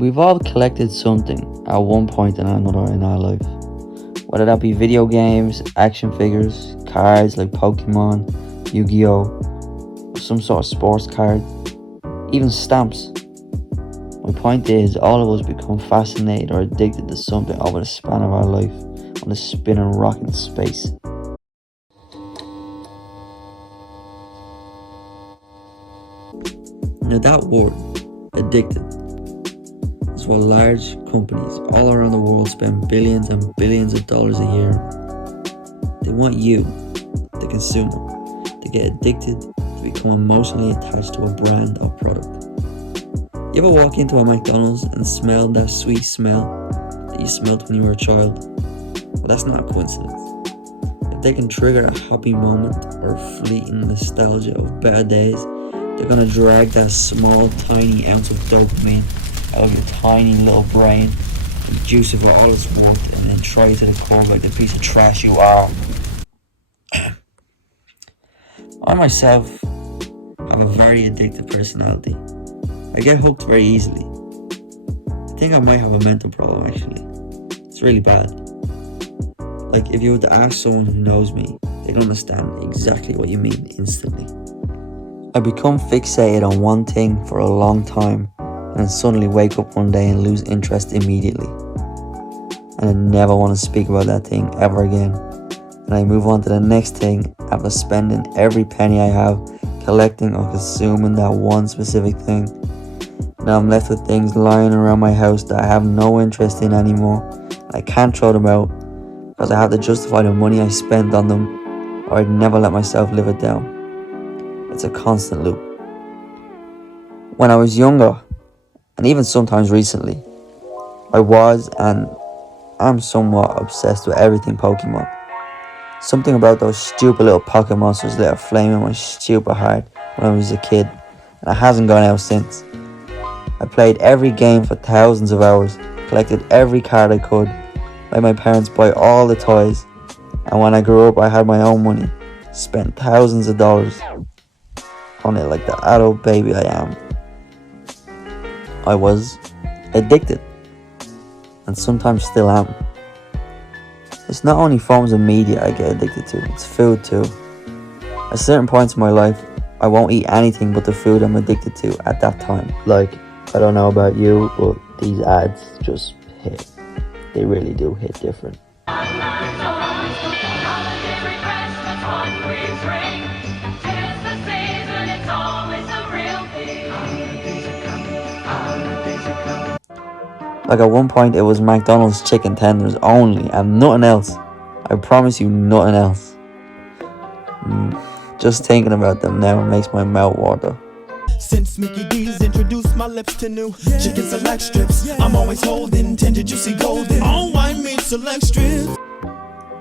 We've all collected something at one point or another in our life. Whether that be video games, action figures, cards like Pokemon, Yu-Gi-Oh!, or some sort of sports card, even stamps. My point is, all of us become fascinated or addicted to something over the span of our life on a spinning rock in space. Now that word, addicted, is what large companies all around the world spend billions and billions of dollars a year. They want you, the consumer, to get addicted, to become emotionally attached to a brand or product. You ever walk into a McDonald's and smell that sweet smell that you smelled when you were a child? Well, that's not a coincidence. If they can trigger a happy moment or fleeting nostalgia of better days, they're gonna drag that small, tiny ounce of dopamine out of your tiny little brain and juice it for all it's worth, and then try you to the core like the piece of trash you are. I myself have a very addictive personality. I get hooked very easily. I think I might have a mental problem actually. It's really bad. Like if you were to ask someone who knows me, they'd understand exactly what you mean instantly. I become fixated on one thing for a long time and then suddenly wake up one day and lose interest immediately. And I never want to speak about that thing ever again. And I move on to the next thing after spending every penny I have collecting or consuming that one specific thing. Now I'm left with things lying around my house that I have no interest in anymore. I can't throw them out because I have to justify the money I spent on them, or I'd never let myself live it down. It's a constant loop. When I was younger, and even sometimes recently, I was and am somewhat obsessed with everything Pokemon. Something about those stupid little pocket monsters lit a flame in my stupid heart when I was a kid, and it hasn't gone out since. I played every game for thousands of hours, collected every card I could, made my parents buy all the toys, and when I grew up I had my own money, spent thousands of dollars on it like the adult baby I am. I was addicted, and sometimes still am. It's not only forms of media I get addicted to, it's food too. At certain points in my life, I won't eat anything but the food I'm addicted to at that time. Like, I don't know about you, but these ads just hit. They really do hit different. Like at one point it was McDonald's chicken tenders only and nothing else. I promise you, nothing else. Just thinking about them now makes my mouth water. Since Mickey D's introduced my lips to new chicken select strips, I'm always holding tender juicy golden on my meat select strips.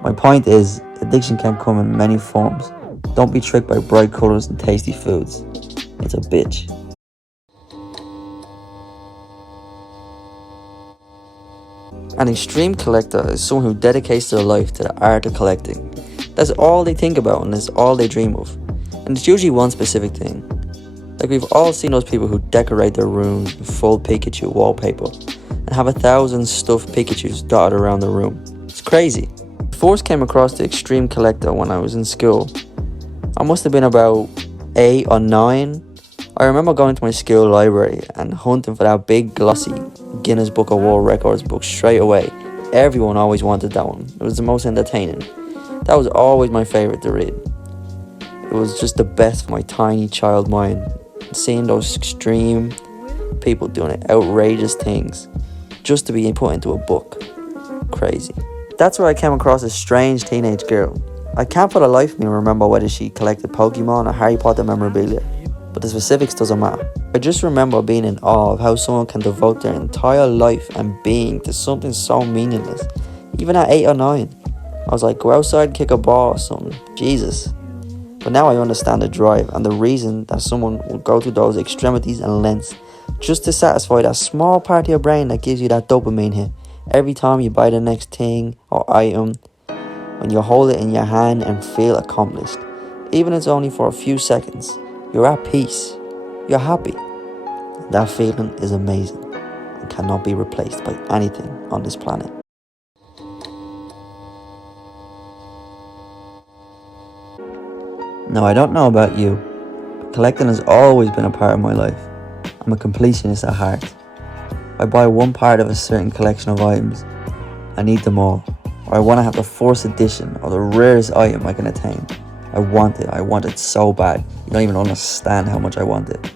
My point is, addiction can come in many forms. Don't be tricked by bright colors and tasty foods. It's a bitch. An extreme collector is someone who dedicates their life to the art of collecting. That's all they think about and that's all they dream of. And it's usually one specific thing. Like we've all seen those people who decorate their rooms with full Pikachu wallpaper and have 1,000 stuffed Pikachus dotted around the room. It's crazy. I first came across the extreme collector when I was in school. I must have been about 8 or 9. I remember going to my school library and hunting for that big glossy Guinness Book of World Records book straight away. Everyone always wanted that one. It was the most entertaining. That was always my favourite to read. It was just the best for my tiny child mind. Seeing those extreme people doing outrageous things just to be put into a book. Crazy. That's where I came across a strange teenage girl. I can't for the life of me remember whether she collected Pokemon or Harry Potter memorabilia, but the specifics doesn't matter. I just remember being in awe of how someone can devote their entire life and being to something so meaningless. Even at 8 or 9, I was like, go outside and kick a ball or something. Jesus. But now I understand the drive and the reason that someone will go to those extremities and lengths just to satisfy that small part of your brain that gives you that dopamine hit every time you buy the next thing or item, when you hold it in your hand and feel accomplished. Even if it's only for a few seconds, you're at peace, you're happy. That feeling is amazing. I cannot be replaced by anything on this planet. Now, I don't know about you, but collecting has always been a part of my life. I'm a completionist at heart. If I buy one part of a certain collection of items, I need them all. Or I want to have the first edition or the rarest item I can attain. I want it so bad. You don't even understand how much I want it.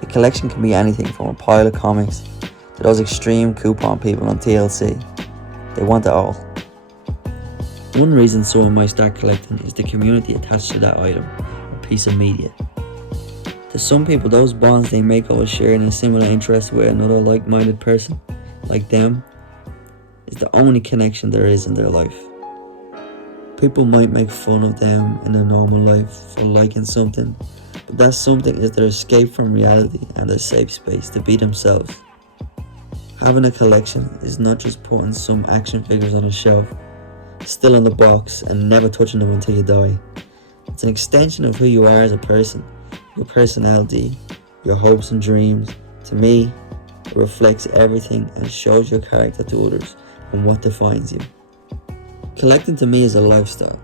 A collection can be anything from a pile of comics to those extreme coupon people on TLC. They want it all. One reason someone might start collecting is the community attached to that item or piece of media. To some people, those bonds they make over sharing a similar interest with another like-minded person, like them, is the only connection there is in their life. People might make fun of them in their normal life for liking something, but that something is their escape from reality and their safe space to be themselves. Having a collection is not just putting some action figures on a shelf, still in the box and never touching them until you die. It's an extension of who you are as a person, your personality, your hopes and dreams. To me, it reflects everything and shows your character to others and what defines you. Collecting to me is a lifestyle.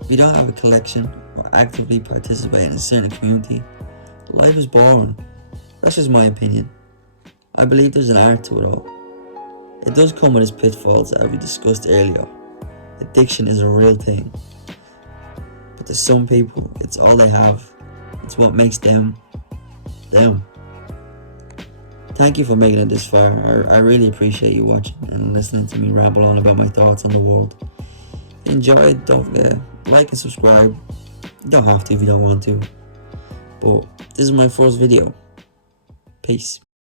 If you don't have a collection or actively participate in a certain community, life is boring. That's just my opinion. I believe there's an art to it all. It does come with its pitfalls that we discussed earlier. Addiction is a real thing. But to some people, it's all they have. It's what makes them, them. Thank you for making it this far. I really appreciate you watching and listening to me ramble on about my thoughts on the world. If you enjoyed, don't forget, like and subscribe. You don't have to if you don't want to. But this is my first video. Peace.